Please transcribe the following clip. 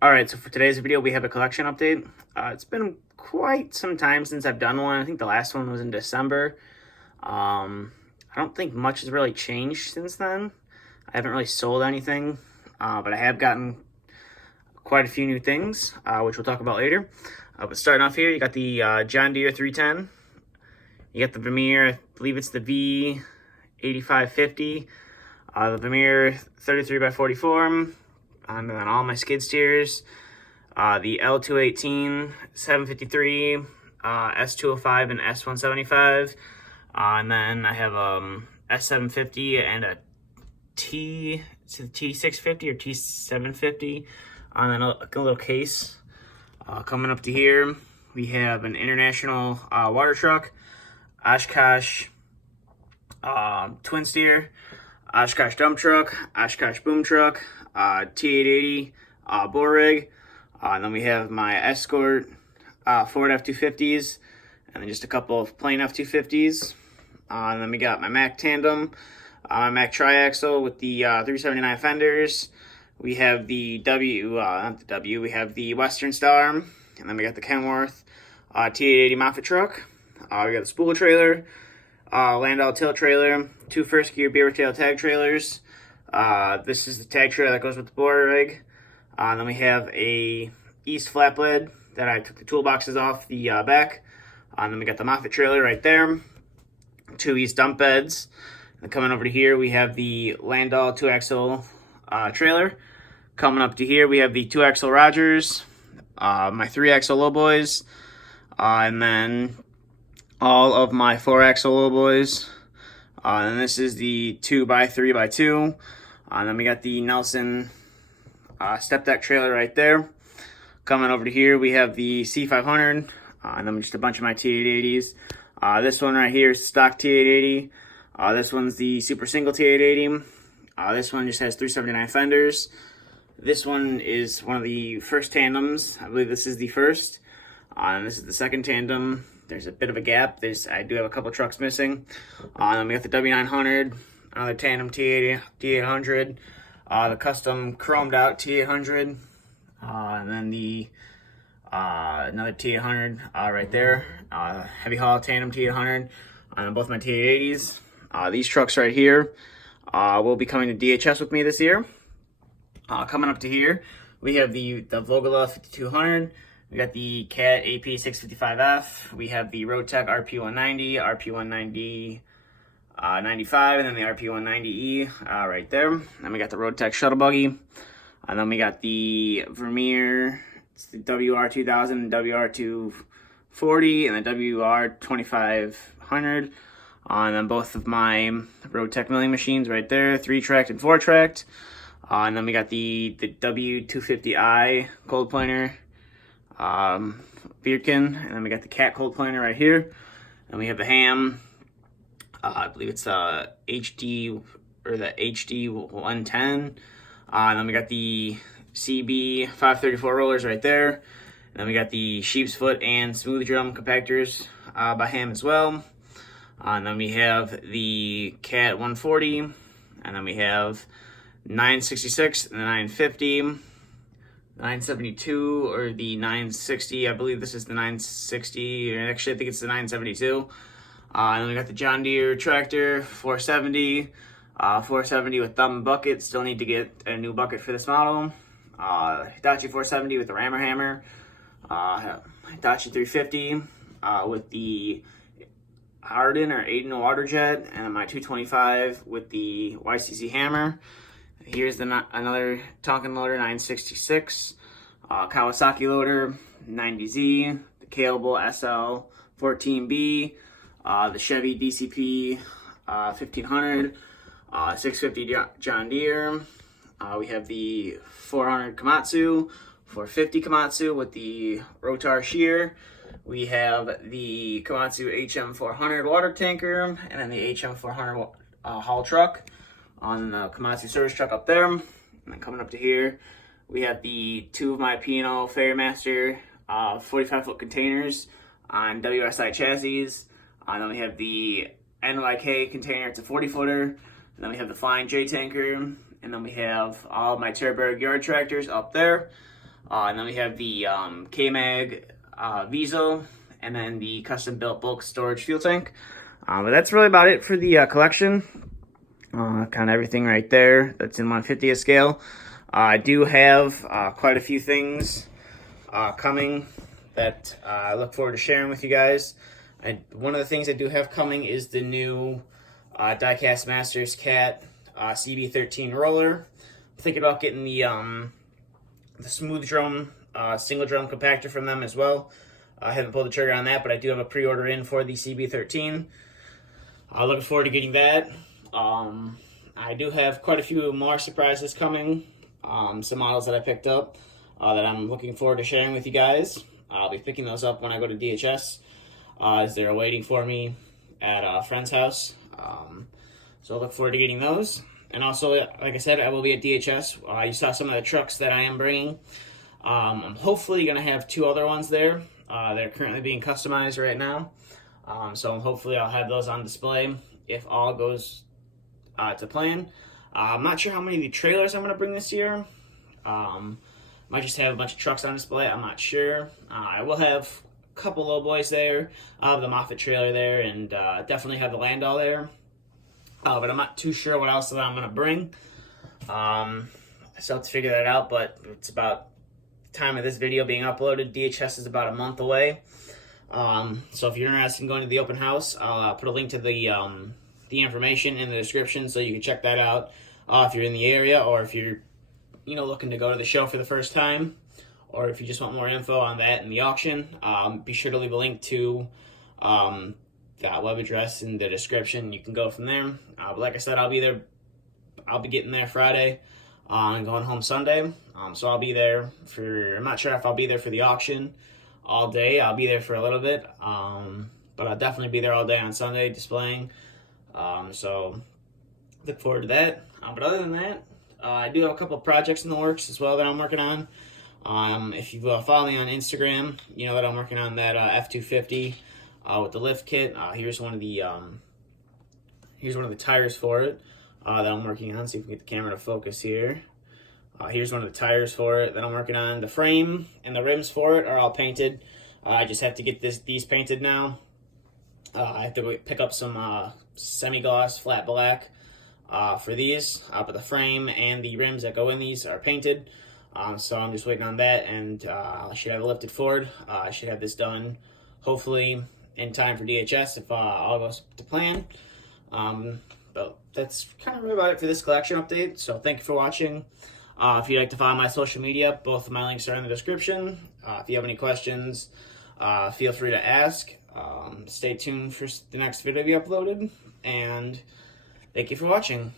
All right, so for today's video, we have a collection update. It's been quite some time since I've done one. I think the last one was in December. I don't think much has really changed since then. I haven't really sold anything, but I have gotten quite a few new things, which we'll talk about later. But starting off here, you got the John Deere 310. You got the Vermeer, I believe it's the V8550. The Vermeer 33 by 44. And then all my skid steers, the L218, 753, S205, and S175. And then I have S750 and a T650 or T750. And then a little case. Coming up to here, we have an International water truck, Oshkosh twin steer, Oshkosh dump truck, Oshkosh boom truck, T880 bull rig, and then we have my Escort Ford F250s, and then just a couple of plain F250s. And then we got my Mack tandem, my Mack triaxle with the 379 fenders. We have the not the W, we have the Western Star, and then we got the Kenworth T880 Moffett truck. We got the spool trailer, Landau tilt trailer, two first gear beaver tail tag trailers. This is the tag trailer that goes with the bore rig. And then we have a East flatbed that I took the toolboxes off the back. And then we got the Moffett trailer right there. Two East dump beds. And coming over to here, we have the Landau 2-axle trailer. Coming up to here, we have the 2-axle Rogers, my 3-axle lowboys, and then all of my 4-axle lowboys. And this is the 2x3x2. And then we got the Nelson step deck trailer right there. Coming over to here, we have the C500, and then just a bunch of my T880s. This one right here is stock T880. This one's the super single T880. This one just has 379 fenders. This one is one of the first tandems. I believe this is the first. And this is the second tandem. There's a bit of a gap. I do have a couple trucks missing. And then we got the W900, another tandem T800, the custom chromed out T800, and then the another T800 right there, heavy haul tandem T800, and both my T880s. These trucks right here will be coming to DHS with me this year. Coming up to here, we have the Vogela 5200. We got the Cat AP655F. We have the Roadtech RP190, RP190 95, and then the RP190E right there. Then we got the Roadtech shuttle buggy. And then we got the Vermeer, it's the WR2000, WR240, and the WR2500. And then both of my Roadtech milling machines right there, 3-tracked and 4-tracked. And then we got the W250i cold planer, Beardkin, and then we got the Cat cold planer right here. And we have the Ham, I believe it's HD, or the HD110. And then we got the CB 534 rollers right there. And then we got the sheep's foot and smooth drum compactors by Ham as well. And then we have the Cat 140, and then we have 966 and the 950, 972 or the 960. I believe this is the 960, or actually I think it's the 972. And then we got the John Deere tractor 470, 470 with thumb bucket. Still need to get a new bucket for this model. Hitachi 470 with the rammer hammer. Hitachi 350 with the Arden or Aiden water jet, and my 225 with the YCC hammer. Here's another Tonkin loader 966, Kawasaki loader 90Z, the Calable SL 14B, the Chevy DCP 1500, 650 John Deere. We have the 400 Komatsu, 450 Komatsu with the Rotar shear. We have the Komatsu HM400 water tanker, and then the HM400 haul truck on the Komatsu service truck up there. And then coming up to here, we have the two of my P&O Ferrymaster 45-foot containers on WSI chassis. And then we have the NYK container, it's a 40-footer. And then we have the Flying J tanker. And then we have all of my Terberg yard tractors up there. And then we have the K-Mag Viso, and then the custom-built bulk storage fuel tank. But that's really about it for the collection. Kind of everything right there that's in 1/50th scale. I do have quite a few things coming that I look forward to sharing with you guys. One of the things I do have coming is the new Diecast Masters Cat CB13 roller. I'm thinking about getting the smooth drum single drum compactor from them as well. I haven't pulled the trigger on that, but I do have a pre-order in for the CB13. Looking forward to getting that. I do have quite a few more surprises coming. Some models that I picked up that I'm looking forward to sharing with you guys. I'll be picking those up when I go to DHS, as they're waiting for me at a friend's house. So I look forward to getting those. And also, like I said, I will be at DHS. You saw some of the trucks that I am bringing. I'm hopefully going to have 2 other ones there. They're currently being customized right now. So hopefully I'll have those on display if all goes to plan. I'm not sure how many of the trailers I'm going to bring this year. Might just have a bunch of trucks on display. I'm not sure. I will have a couple low boys there. I'll have the Moffett trailer there, and definitely have the Landau there. But I'm not too sure what else that I'm going to bring. I still have to figure that out, but it's about the time of this video being uploaded. DHS is about a month away. So if you're interested in going to the open house, I'll put a link to the information in the description so you can check that out if you're in the area, or if you're looking to go to the show for the first time, or if you just want more info on that and the auction. Be sure to leave a link to that web address in the description. You can go from there. But like I said, I'll be there. I'll be getting there Friday and going home Sunday. So I'll be there for, I'm not sure if I'll be there for the auction all day. I'll be there for a little bit, but I'll definitely be there all day on Sunday displaying. So look forward to that. But other than that, I do have a couple of projects in the works as well that I'm working on. If you follow me on Instagram, you know that I'm working on that F250 with the lift kit. Here's one of the tires for it that I'm working on. See if we can get the camera to focus here. Here's one of the tires for it that I'm working on. The frame and the rims for it are all painted. I just have to get these painted now. I have to go pick up some semi-gloss flat black for these, but the frame and the rims that go in these are painted. So I'm just waiting on that, and I should have it lifted forward. I should have this done hopefully in time for DHS if all goes to plan. But that's kind of really about it for this collection update. So thank you for watching. If you'd like to follow my social media, both of my links are in the description. If you have any questions, feel free to ask. Stay tuned for the next video to be uploaded, and thank you for watching.